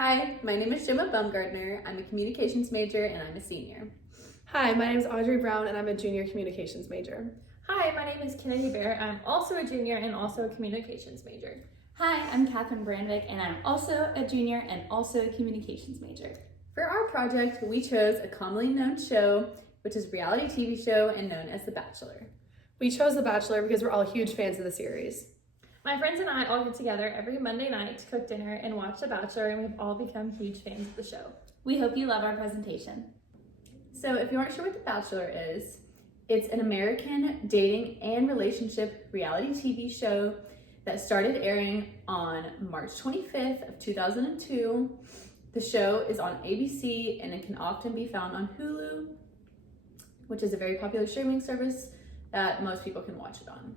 Hi, my name is Gemma Baumgartner. I'm a communications major and I'm a senior. Hi, my name is Audrey Brown and I'm a junior communications major. Hi, my name is Kennedy Bear. I'm also a junior and also a communications major. Hi, I'm Catherine Brandwick and I'm also a junior and also a communications major. For our project, we chose a commonly known show, which is a reality TV show and known as The Bachelor. We chose The Bachelor because we're all huge fans of the series. My friends and I all get together every Monday night to cook dinner and watch The Bachelor, and we've all become huge fans of the show. We hope you love our presentation. So if you aren't sure what The Bachelor is, it's an American dating and relationship reality TV show that started airing on March 25th of 2002. The show is on ABC and it can often be found on Hulu, which is a very popular streaming service that most people can watch it on.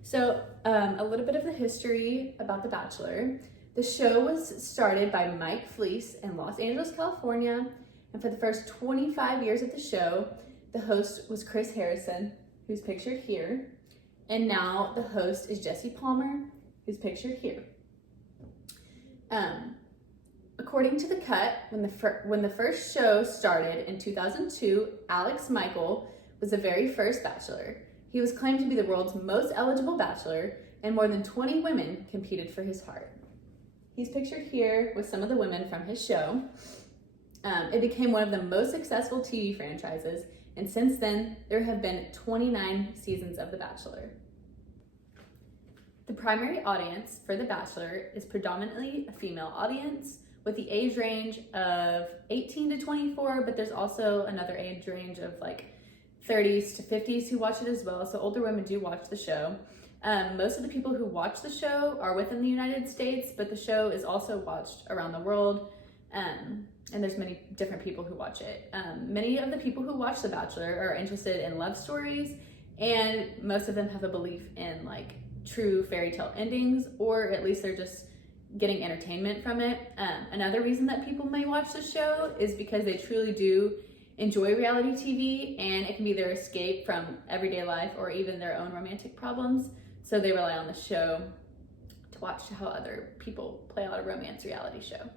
So a little bit of the history about The Bachelor. The show was started by Mike Fleece in Los Angeles, California, and for the first 25 years of the show, the host was Chris Harrison, who's pictured here, and now the host is Jesse Palmer, who's pictured here. According to The Cut, when the first show started in 2002, Alex Michael was the very first bachelor. He was claimed to be the world's most eligible bachelor, and more than 20 women competed for his heart. He's pictured here with some of the women from his show. It became one of the most successful TV franchises, and since then, there have been 29 seasons of The Bachelor. The primary audience for The Bachelor is predominantly a female audience with the age range of 18 to 24, but there's also another age range of like 30s to 50s who watch it as well, so older women do watch the show. Most of the people who watch the show are within the United States, but the show is also watched around the world, and there's many different people who watch it. Many of the people who watch The Bachelor are interested in love stories, and most of them have a belief in like true fairy tale endings, or at least they're just getting entertainment from it. Another reason that people may watch the show is because they truly do enjoy reality TV, and it can be their escape from everyday life or even their own romantic problems. So they rely on the show to watch how other people play out a romance reality show.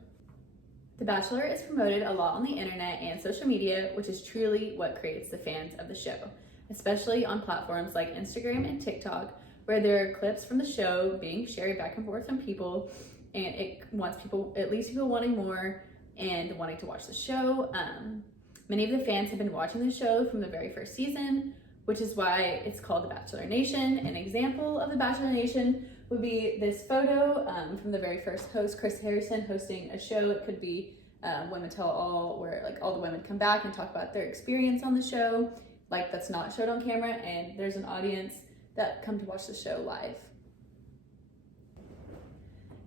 The Bachelor is promoted a lot on the internet and social media, which is truly what creates the fans of the show, especially on platforms like Instagram and TikTok, where there are clips from the show being shared back and forth from people, and it leaves people wanting more and wanting to watch the show. Many of the fans have been watching the show from the very first season, which is why it's called The Bachelor Nation. An example of The Bachelor Nation would be this photo from the very first host, Chris Harrison, hosting a show. It could be Women Tell All, where like all the women come back and talk about their experience on the show, like that's not showed on camera, and there's an audience that come to watch the show live.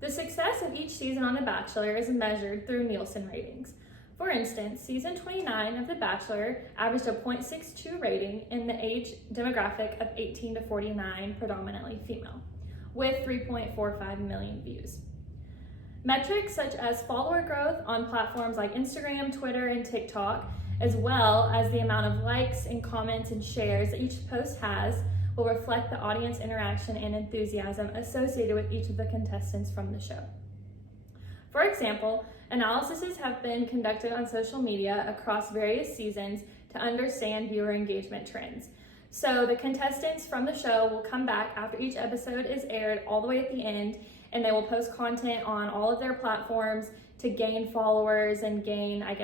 The success of each season on The Bachelor is measured through Nielsen ratings. For instance, season 29 of The Bachelor averaged a 0.62 rating in the age demographic of 18 to 49, predominantly female, with 3.45 million views. Metrics such as follower growth on platforms like Instagram, Twitter, and TikTok, as well as the amount of likes and comments and shares that each post has, will reflect the audience interaction and enthusiasm associated with each of the contestants from the show. For example, analyses have been conducted on social media across various seasons to understand viewer engagement trends. So the contestants from the show will come back after each episode is aired all the way at the end, and they will post content on all of their platforms to gain followers and gain, like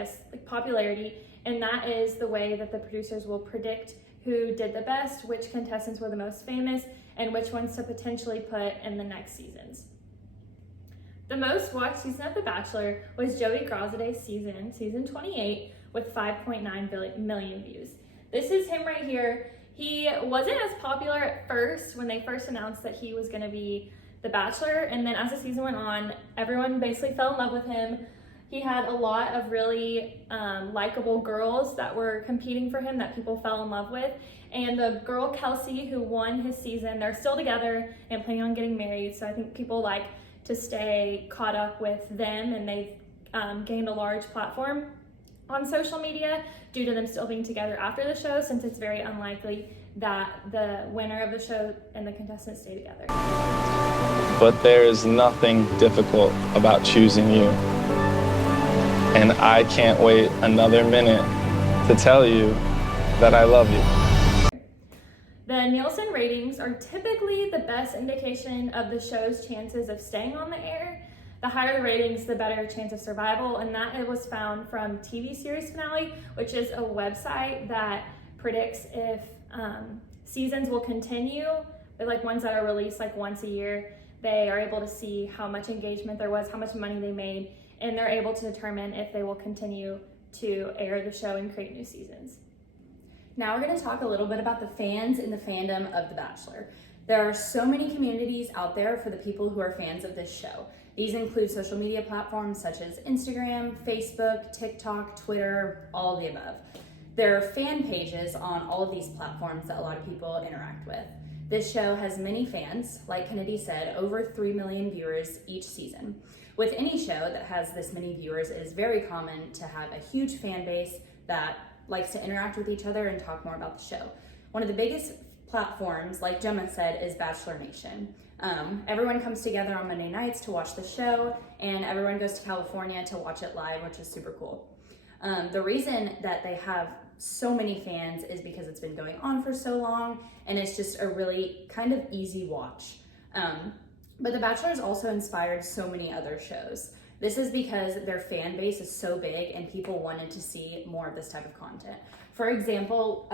popularity. And that is the way that the producers will predict who did the best, which contestants were the most famous, and which ones to potentially put in the next seasons. The most watched season of The Bachelor was Joey Graziadei's season 28, with 5.9 million views. This is him right here. He wasn't as popular at first when they first announced that he was going to be The Bachelor, and then as the season went on, everyone basically fell in love with him. He had a lot of really likable girls that were competing for him that people fell in love with. And the girl Kelsey, who won his season, they're still together and planning on getting married. So I think people like to stay caught up with them, and they've gained a large platform on social media due to them still being together after the show, since it's very unlikely that the winner of the show and the contestants stay together. But there is nothing difficult about choosing you. and I can't wait another minute to tell you that I love you. The Nielsen ratings are typically the best indication of the show's chances of staying on the air. The higher the ratings, the better chance of survival, and that it was found from TV Series Finale, which is a website that predicts if seasons will continue, but like ones that are released like once a year. They are able to see how much engagement there was, how much money they made, and they're able to determine if they will continue to air the show and create new seasons. Now we're going to talk a little bit about the fans and the fandom of The Bachelor. There are so many communities out there for the people who are fans of this show. These include social media platforms such as Instagram, Facebook, TikTok, Twitter, all of the above. There are fan pages on all of these platforms that a lot of people interact with. This show has many fans, like Kennedy said, over 3 million viewers each season. With any show that has this many viewers, it is very common to have a huge fan base that likes to interact with each other and talk more about the show. One of the biggest platforms, like Gemma said, is Bachelor Nation. Everyone comes together on Monday nights to watch the show, and everyone goes to California to watch it live, which is super cool. The reason that they have so many fans is because it's been going on for so long, and it's just a really kind of easy watch. But The Bachelor has also inspired so many other shows. This is because their fan base is so big and people wanted to see more of this type of content. For example,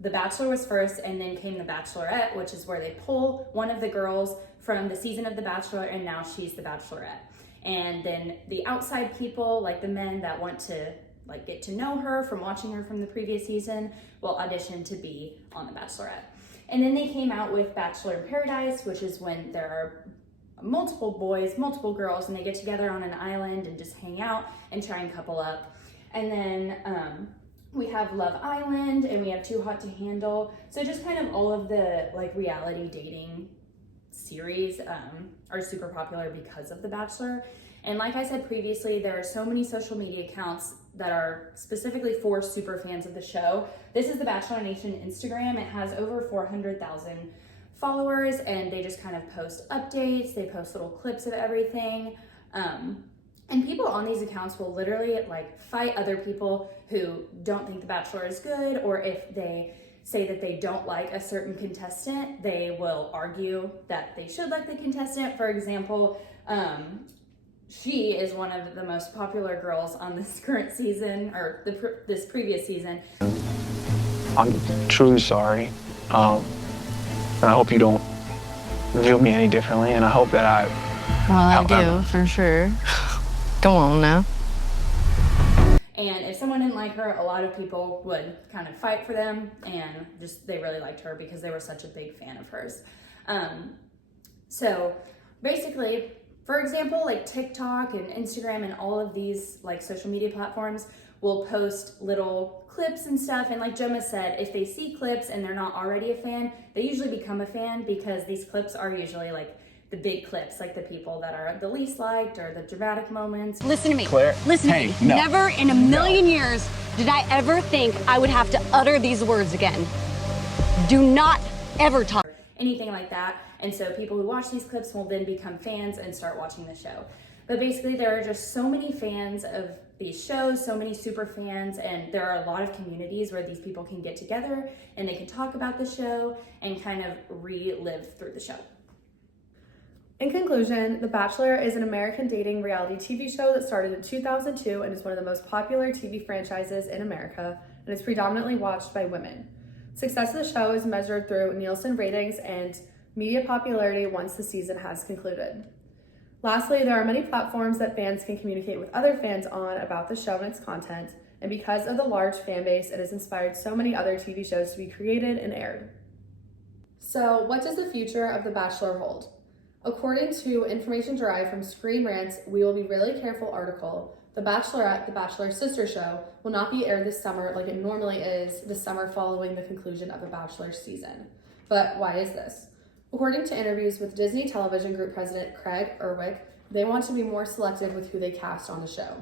The Bachelor was first, and then came The Bachelorette, which is where they pull one of the girls from the season of The Bachelor, and now she's The Bachelorette. And then the outside people, like the men that want to like get to know her from watching her from the previous season, will audition to be on The Bachelorette. And then they came out with Bachelor in Paradise, which is when there are multiple boys, multiple girls, and they get together on an island and just hang out and try and couple up. And then we have Love Island, and we have Too Hot to Handle. So just kind of all of the like reality dating series are super popular because of The Bachelor. And like I said previously, there are so many social media accounts that are specifically for super fans of the show. This is the Bachelor Nation Instagram. It has over 400,000 followers, and they just kind of post updates. They post little clips of everything. And people on these accounts will literally like fight other people who don't think The Bachelor is good, or if they say that they don't like a certain contestant, they will argue that they should like the contestant. For example, she is one of the most popular girls on this current season, or this previous season. I'm truly sorry. And I hope you don't view me any differently, and I hope that Well, I do, for sure. Come on now. And if someone didn't like her, a lot of people would kind of fight for them, and just they really liked her because they were such a big fan of hers. So basically, for example, like TikTok and Instagram and all of these like social media platforms will post little clips and stuff. And like Gemma said, if they see clips and they're not already a fan, they usually become a fan because these clips are usually like the big clips, like the people that are the least liked or the dramatic moments. Listen to me. Claire, Listen to me. no. Never in a million years did I ever think I would have to utter these words again. Do not ever talk. Anything like that. And so people who watch these clips will then become fans and start watching the show. But basically there are just so many fans of these shows, so many super fans, and there are a lot of communities where these people can get together and they can talk about the show and kind of relive through the show. In conclusion, The Bachelor is an American dating reality TV show that started in 2002 and is one of the most popular TV franchises in America, and is predominantly watched by women. Success of the show is measured through Nielsen ratings and media popularity once the season has concluded. Lastly, there are many platforms that fans can communicate with other fans on about the show and its content, and because of the large fan base, it has inspired so many other TV shows to be created and aired. So, what does the future of The Bachelor hold? According to information derived from Screen Rant's We Will Be Really Careful article, The Bachelorette, The Bachelor's sister show, will not be aired this summer like it normally is the summer following the conclusion of The Bachelor's season. But why is this? According to interviews with Disney Television Group President Craig Erwick, they want to be more selective with who they cast on the show.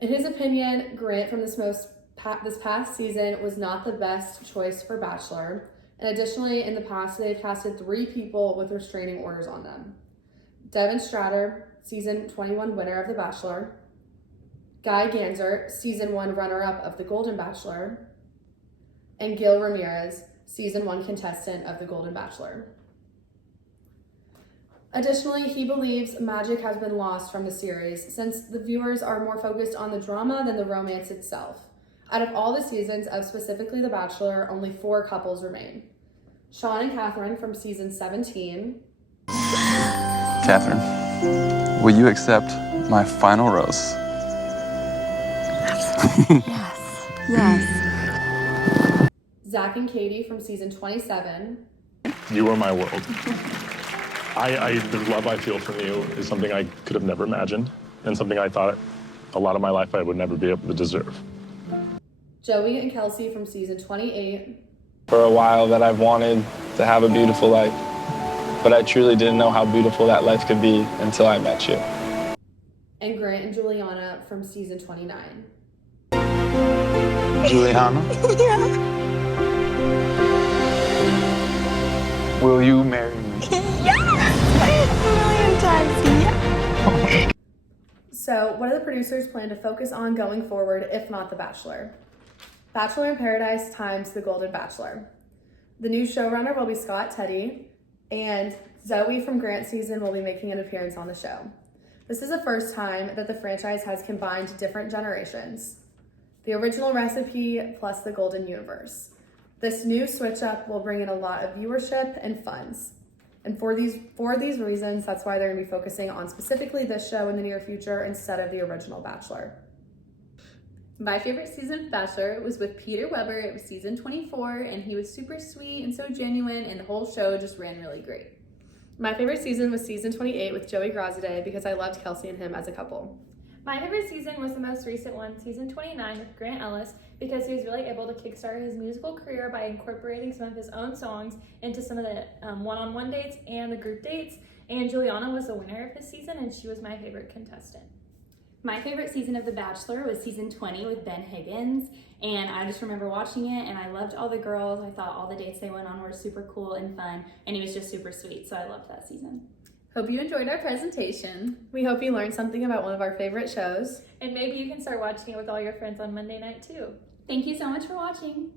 In his opinion, Grant from this past season was not the best choice for Bachelor, and additionally, in the past, they've casted 3 people with restraining orders on them. Devin Stratter, season 21 winner of The Bachelor, Guy Ganser, season 1 runner-up of The Golden Bachelor, and Gil Ramirez, season 1 contestant of The Golden Bachelor. Additionally, he believes magic has been lost from the series since the viewers are more focused on the drama than the romance itself. Out of all the seasons of specifically The Bachelor, only 4 couples remain. Sean and Catherine from season 17. Catherine, will you accept my final rose? Yes. Zach and Katie from season 27. You are my world. The love I feel from you is something I could have never imagined and something I thought a lot of my life I would never be able to deserve. Joey and Kelsey from season 28. For a while that I've wanted to have a beautiful life, but I truly didn't know how beautiful that life could be until I met you. And Grant and Juliana from season 29. Juliana? Will you marry me? So, what do the producers plan to focus on going forward, if not The Bachelor? Bachelor in Paradise times The Golden Bachelor. The new showrunner will be Scott Teddy, and Zoe from Grant season will be making an appearance on the show. This is the first time that the franchise has combined different generations. The original recipe plus the Golden Universe. This new switch up will bring in a lot of viewership and funds. And for these reasons, that's why they're going to be focusing on specifically this show in the near future instead of the original Bachelor. My favorite season of Bachelor was with Peter Weber. It was season 24, and he was super sweet and so genuine, and the whole show just ran really great. My favorite season was season 28 with Joey Grazide because I loved Kelsey and him as a couple. My favorite season was the most recent one, season 29 with Grant Ellis, because he was really able to kickstart his musical career by incorporating some of his own songs into some of the one-on-one dates and the group dates. And Juliana was the winner of this season, and she was my favorite contestant. My favorite season of The Bachelor was season 20 with Ben Higgins, and I just remember watching it, and I loved all the girls. I thought all the dates they went on were super cool and fun, and he was just super sweet, so I loved that season. Hope you enjoyed our presentation. We hope you learned something about one of our favorite shows. And maybe you can start watching it with all your friends on Monday night too. Thank you so much for watching.